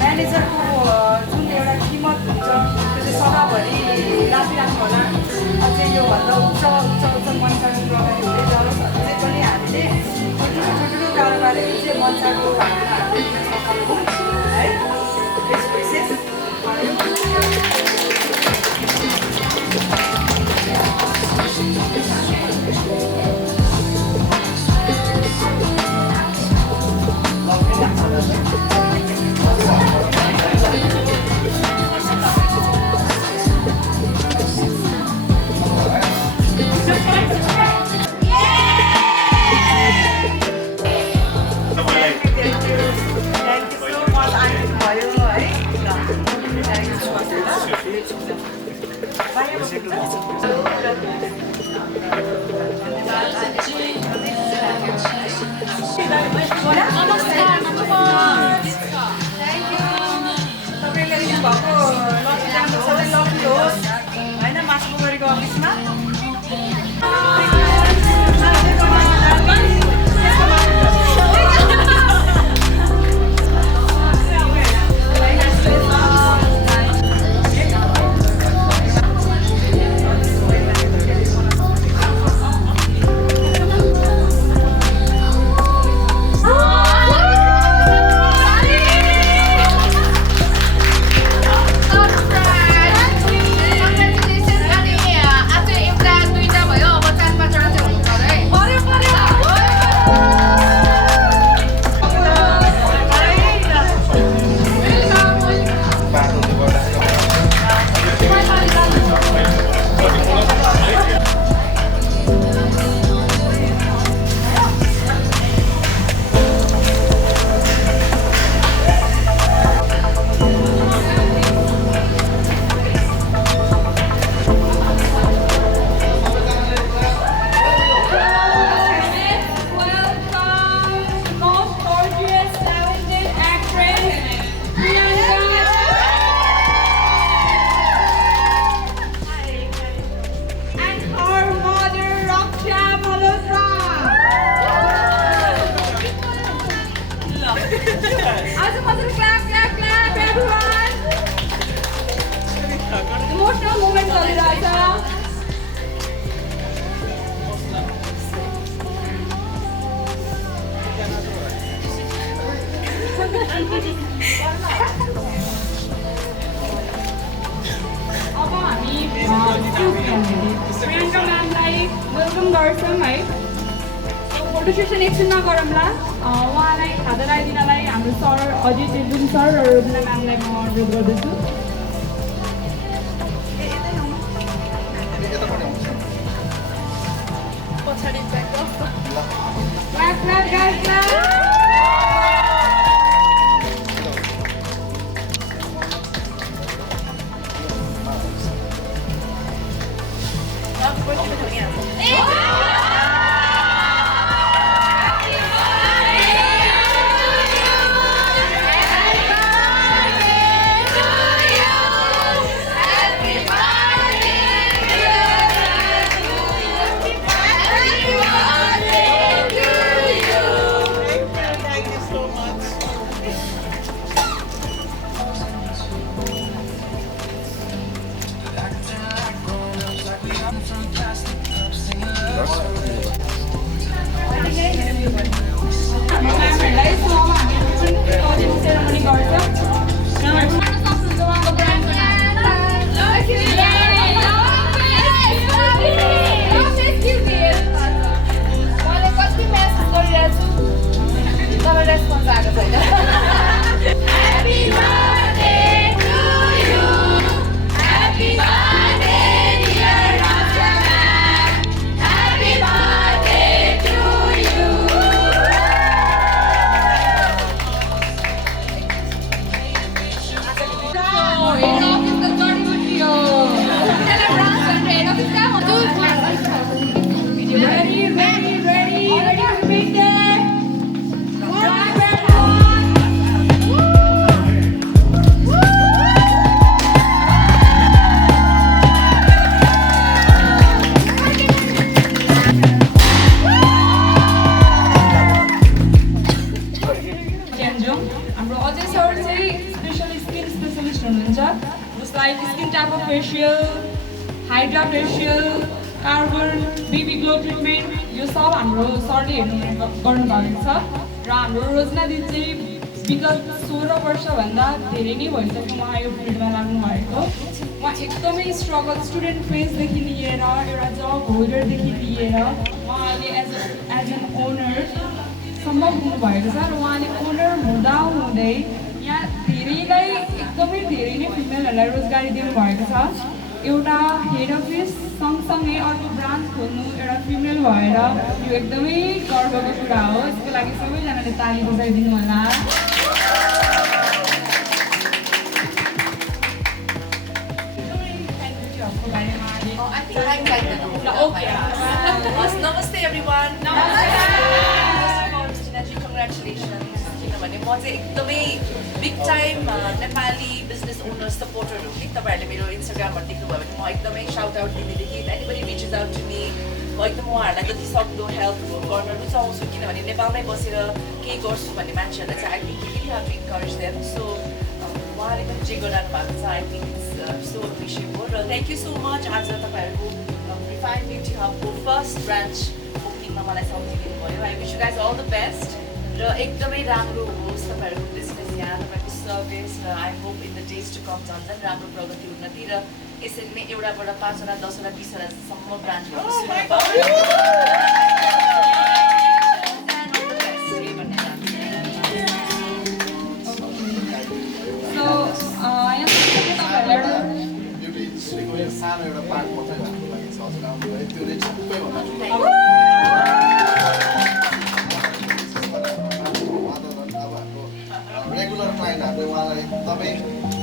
म्यानेजरको जुन एउटा किमत हुन्छ त्यो चाहिँ सदाभरि राखिराख्नु होला। अझै योभन्दा उच्च मञ्चको अगाडि हुँदै जाओस्। अझै पनि हामीले ठुल्ठुलो कारोबारहरू चाहिँ मञ्चको है बेस्ट विशेष होइन मासुको अफिसमा इमोशनल मोमेंट चलिरहेछ। अब हामी प्रियङ्का म्यामलाई वेलकम गर्छौँ है। फोटो सेसन एकछिनमा गरौँला। उहाँलाई खाजा लगाइदिनलाई हाम्रो सर अजित तेलुङ सर र रोजना म्यामलाई म अनुरोध गर्दछु। सर चाहिँ स्पेसली स्किन स्पेसलिस्ट हुनुहुन्छ जसलाई skin type of facial hydra facial carbon baby glow treatment यो सब हाम्रो सरले गर्नुभएको छ र हाम्रो रोजना दिदी चाहिँ विगत 16 वर्षभन्दा धेरै नै भइसक्यो उहाँ यो फिल्डमा लाग्नु भएको उहाँ एकदमै स्ट्रगल स्टुडेन्ट फेजदेखि लिएर एउटा जब होल्डरदेखि लिएर उहाँले एज एन ओनरसम्म पुग्नुभएको छ र उहाँले ओनर हुँदा हुँदै यहाँ धेरैलाई एकदमै धेरै नै फिमेलहरूलाई रोजगारी दिनुभएको छ एउटा हेड अफिस सँगसँगै अर्को ब्रान्च खोल्नु एउटा फिमेल भएर यो एकदमै गर्वको कुरा हो यसको लागि सबैजनाले ताली बजाइदिनु होला Namaste everyone. Congratulations. किनभने म चाहिँ एकदमै big time Nepali business owner supporter हो कि तपाईँहरूले मेरो इन्स्टाग्रामहरू देख्नुभयो भने म एकदमै साउट आउट दिनेदेखि anybody reaches out to me म एकदम उहाँहरूलाई जति सक्दो हेल्प गर्न रुचाउँछु किनभने नेपालमै बसेर केही गर्छु भन्ने मान्छेहरूलाई चाहिँ I think really have to encourage them so उहाँले पनि जे गरिरहनु भएको छ I think it's so appreciable र थ्याङ्क यू सो मच आज तपाईँहरूको रिफाइन ब्युटी हबको फर्स्ट ब्रान्च ओपनिङमा मलाई साउथ दिनुभयो I wish you guys all the best र एकदमै राम्रो होस् तपाईँहरूको बिजनेस यहाँ तपाईँको सर्भिस र I hope in the days to come झन् राम्रो प्रगति उन्नति र यसरी नै एउटाबाट 5 वटा 10 वटा 20 वटासम्म ब्रान्च सानो एउटा पार्ट मात्रै भएको लागि सजिलो आउनुभयो त्यो रेट सबैभन्दा रेगुलर क्लाइन्टहरूले उहाँलाई एकदमै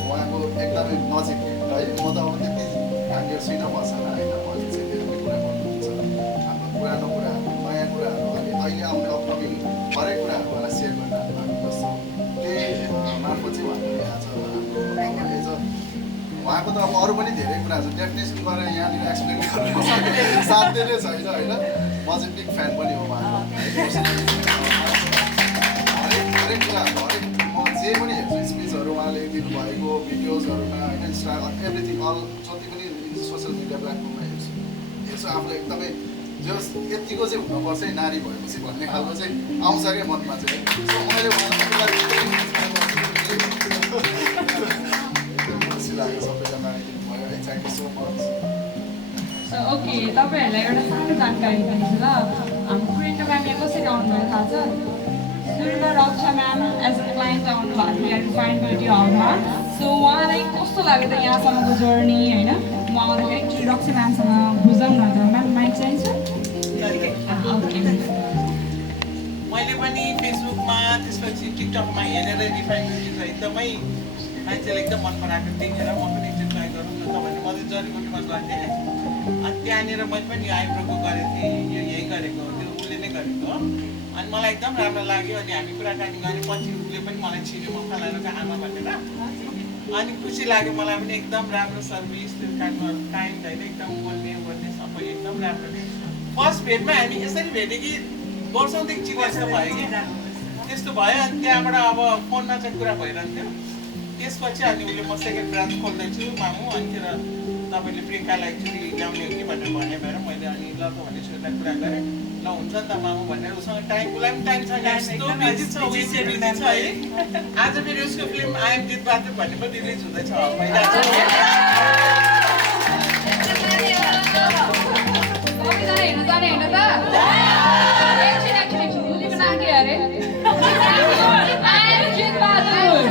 उहाँको एकदमै नजिक है म त अब त्यति हान्डेर छुइनँ मसँग होइन उहाँले चाहिँ धेरै कुरा गर्नुहुन्छ हाम्रो पुरानो कुराहरू नयाँ कुराहरू अनि अहिले आउने अपकमिङ हरेक कुराहरू उहाँलाई सेयर गरिरहनु भएको जस्तो त्यही मार्फत चाहिँ उहाँले आज हाम्रो एज अ उहाँको त अब अरू पनि धेरै कुराहरू छ डेफिनेसन गरेर यहाँनिर एक्सप्लेन गर्न साध्य नै छैन होइन म चाहिँ बिग फ्यान पनि हो उहाँको हरेक कुराहरू हरेक म जे पनि हेर्छु स्पिचहरू उहाँले दिनुभएको भिडियोजहरूमा होइन इन्स्टा एभ्रिथिङ अल जति पनि सोसियल मिडिया प्लेटफर्ममा हेर्छु आफूलाई एकदमै जो यतिको चाहिँ हुनुपर्छ है नारी भएपछि भन्ने खालको चाहिँ आउँछ क्या मनमा चाहिँ सो मैले खुसी लाग्यो सबैजना भयो है thank you so much okay तपाईँहरूलाई एउटा सानो जानकारी दिन्छु ल हाम्रो प्रिन्ट म्यामले कसरी आउनुभयो थाहा छ दुर्गा रक्षा म्याम एज अ क्लाइन्ट आउनु भएको यहाँ रिफाइन ब्युटी हबमा सो उहाँलाई कस्तो लाग्यो त यहाँसम्मको जर्नी होइन म आउँदाखेरि एकचोटि रक्षा म्यामसँग बुझाउँ न त म्याम माइक चाहिन्छ मैले पनि फेसबुकमा त्यसपछि टिकटकमा हेरेर रिफाइन ब्युटी छ एकदमै मान्छेले एकदम मन पराएको देखेर म पनि एकचोटि ट्राई गरौँ न त भने म चाहिँ जरीगुटीमा गएको थिएँ अनि त्यहाँनिर मैले पनि यो आइब्रोको गरेको थिएँ यो यही गरेको हो त्यो उसले नै गरेको हो अनि मलाई एकदम राम्रो लाग्यो अनि हामी कुराकानी गरेँ पछि उसले पनि मलाई छिर्यो मौका लगाएको आमा भनेर अनि खुसी लाग्यो मलाई पनि एकदम राम्रो सर्भिस त्यो काममा टाइम होइन एकदम बोल्ने सबै एकदम राम्रो फर्स्ट भेटमा हामी यसरी भेट्यो कि वर्षौँदेखि चिनेको भयो कि त्यस्तो भयो अनि त्यहाँबाट अब फोनमा चाहिँ कुरा भइरहन्थ्यो त्यसपछि अनि उसले म सेकेन्ड ब्रान्च खोल्दैछु मामु अनि तपाईँले प्रियङ्कालाई एकचोटि ल्याउने हो कि भनेर भने भएर मैले अनि ल त भने छोरीलाई कुरा गरेँ ल हुन्छ नि त मामु भनेर उसँग टाइम उसलाई पनि टाइम छैन यस्तो बिजी छ बिजी छ है आज फेरि उसको फिल्म आइएम जित बहादुर भन्ने पनि रिलिज हुँदैछ हेर्नु जाने होइन त उसको नाम के अरे आइएम जित बहादुर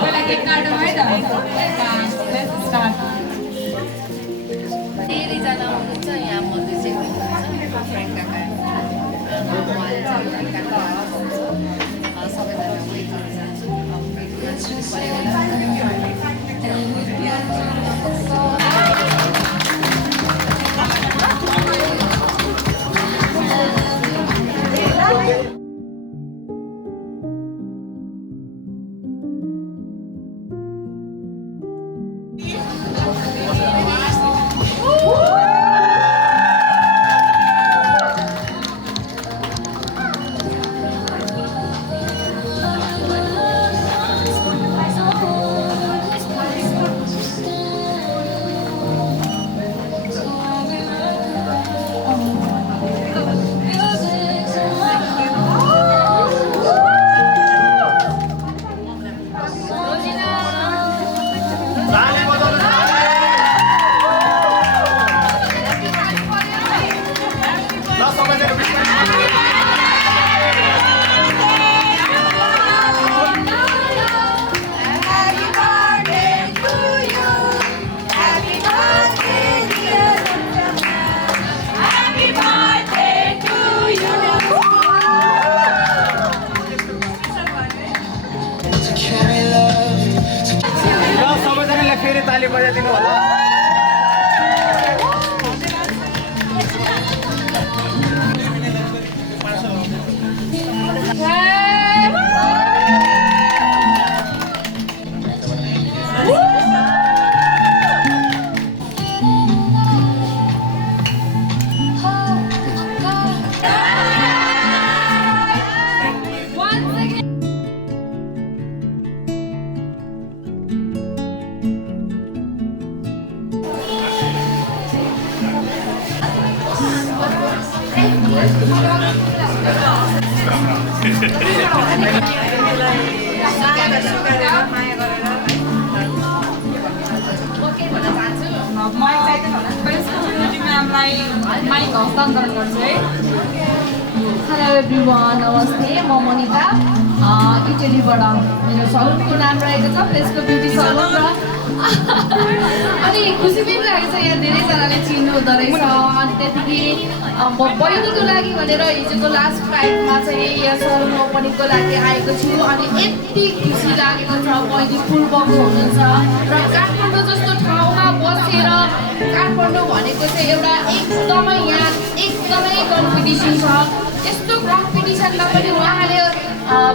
पहिला केक काटौँ है त धेरैजना हुनुहुन्छ यहाँ मध्य चाहिँ हुनुहुन्छ फ्रेन्ड काका उहाँले चाहिँ काका हुनुहुन्छ सबैजना वेट गर्न चाहन्छु ताली बजाइदिनु होला माइक हस्तान्तरण गर्छु है। हेलो एभ्रिवान, नमस्ते, म मनिता इटलीबाट। मेरो सलुनको नाम रहेको छ प्लेसको ब्युटी सलुन र अनि खुसी पनि लागेको छ यहाँ धेरैजनाले चिन्नु हुँदो रहेछ। अनि त्यतिकै बहिनीको लागि भनेर हिजोको लास्ट फ्लाइटमा चाहिँ यहाँ सलुन ओपनिङको लागि आएको छु। अनि यति खुसी लागेको छ, बहिनी पूर्वको हुनुहुन्छ र काठमाडौँ जस्तो ठाउँमा बसेर काठमाडौँ भनेको चाहिँ एउटा एकदमै यहाँ एकदमै कम्पिटिसन छ। त्यस्तो कम्पिटिसनमा पनि उहाँले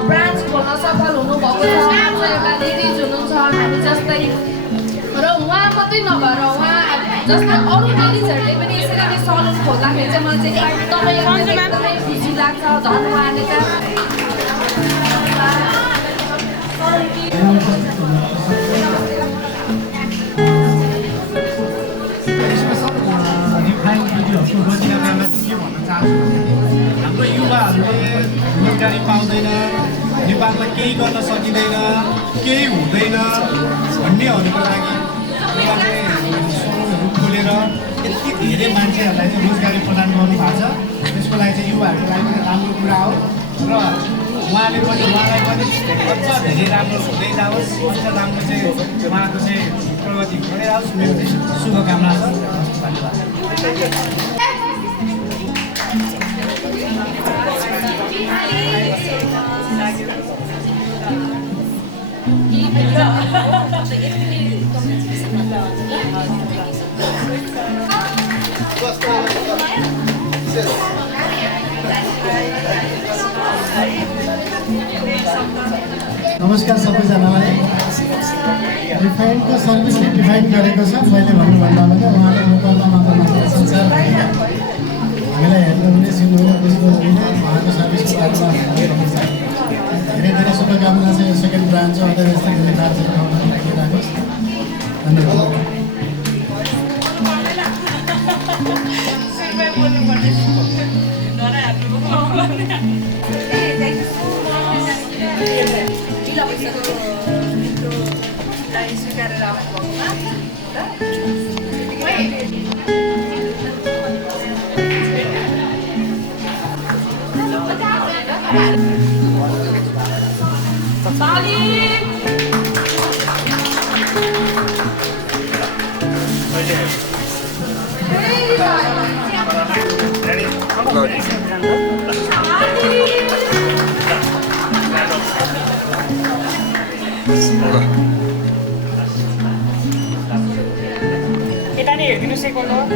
ब्रान्च खोल्न सफल हुनुभएको छ। आज एउटा लेडिज हुनुहुन्छ हामी जस्तै, र उहाँ मात्रै नभएर उहाँ जस्ता अरू लेडिजहरूले पनि यसरी नै सलुन खोल्दाखेरि चाहिँ मलाई चाहिँ एकदमै खुसी लाग्छ। झन् उहाँले हाम्रो युवाहरूले रोजगारी पाउँदैन, नेपालमा केही गर्न सकिँदैन, केही हुँदैन भन्नेहरूको लागि एउटा चाहिँ सलुनहरू खोलेर यति धेरै मान्छेहरूलाई चाहिँ रोजगारी प्रदान गर्नुभएको छ। त्यसको लागि चाहिँ युवाहरूको लागि पनि राम्रो कुरा हो र उहाँलाई पनि अझ धेरै राम्रो हुँदै जाओस्, अझ राम्रो चाहिँ उहाँको चाहिँ प्रगति हुँदै जाओस्, मेरो चाहिँ शुभकामना छ। धन्यवाद। नमस्कार सबैजनालाई। रिफाइन्डको सर्भिसले डिफाइन गरेको छ। मैले भन्नुभन्दा पनि उहाँले नेपालमा मात्र नभएर संसारभरिका हामीलाई हेर्नुहुने सिन्नुहुने बुझ्नुहुने उहाँको सर्भिसको बारेमा धेरै धेरै शुभकामना छ। यो सेकेन्ड ब्रान्च अझै यस्तै हुने कार्यक्रम ठाउँमा राखिराखोस्। धन्यवाद। स्वीकारेर आउनुभएकोमा यता नै हेरिदिनुहोस् एकपल्ट।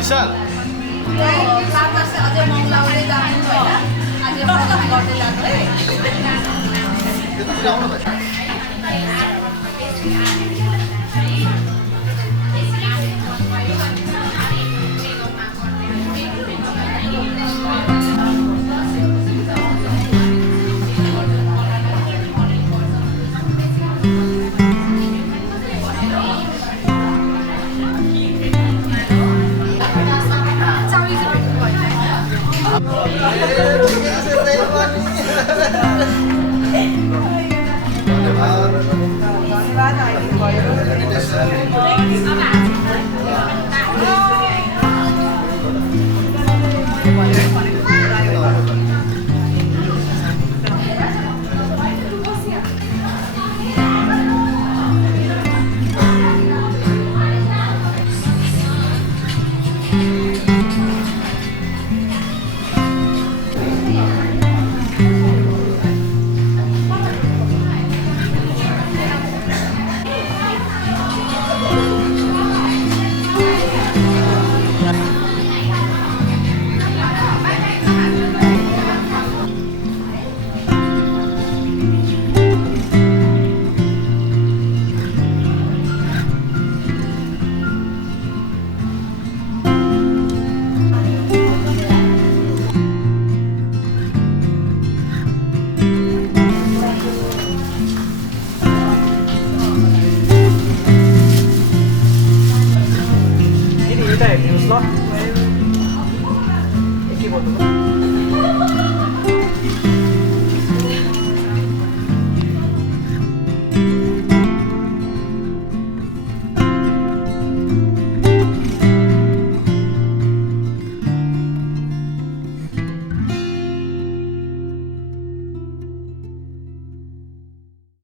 विशाल अझै मङ्गलाउँदै जानु होइन, अझै प्रोग्राम गर्दै जानु है। त्यतातिर आउनु भाइ। चाबी चाहिँ भेट्नु भएन। यता हेरिदिनुहोस् ल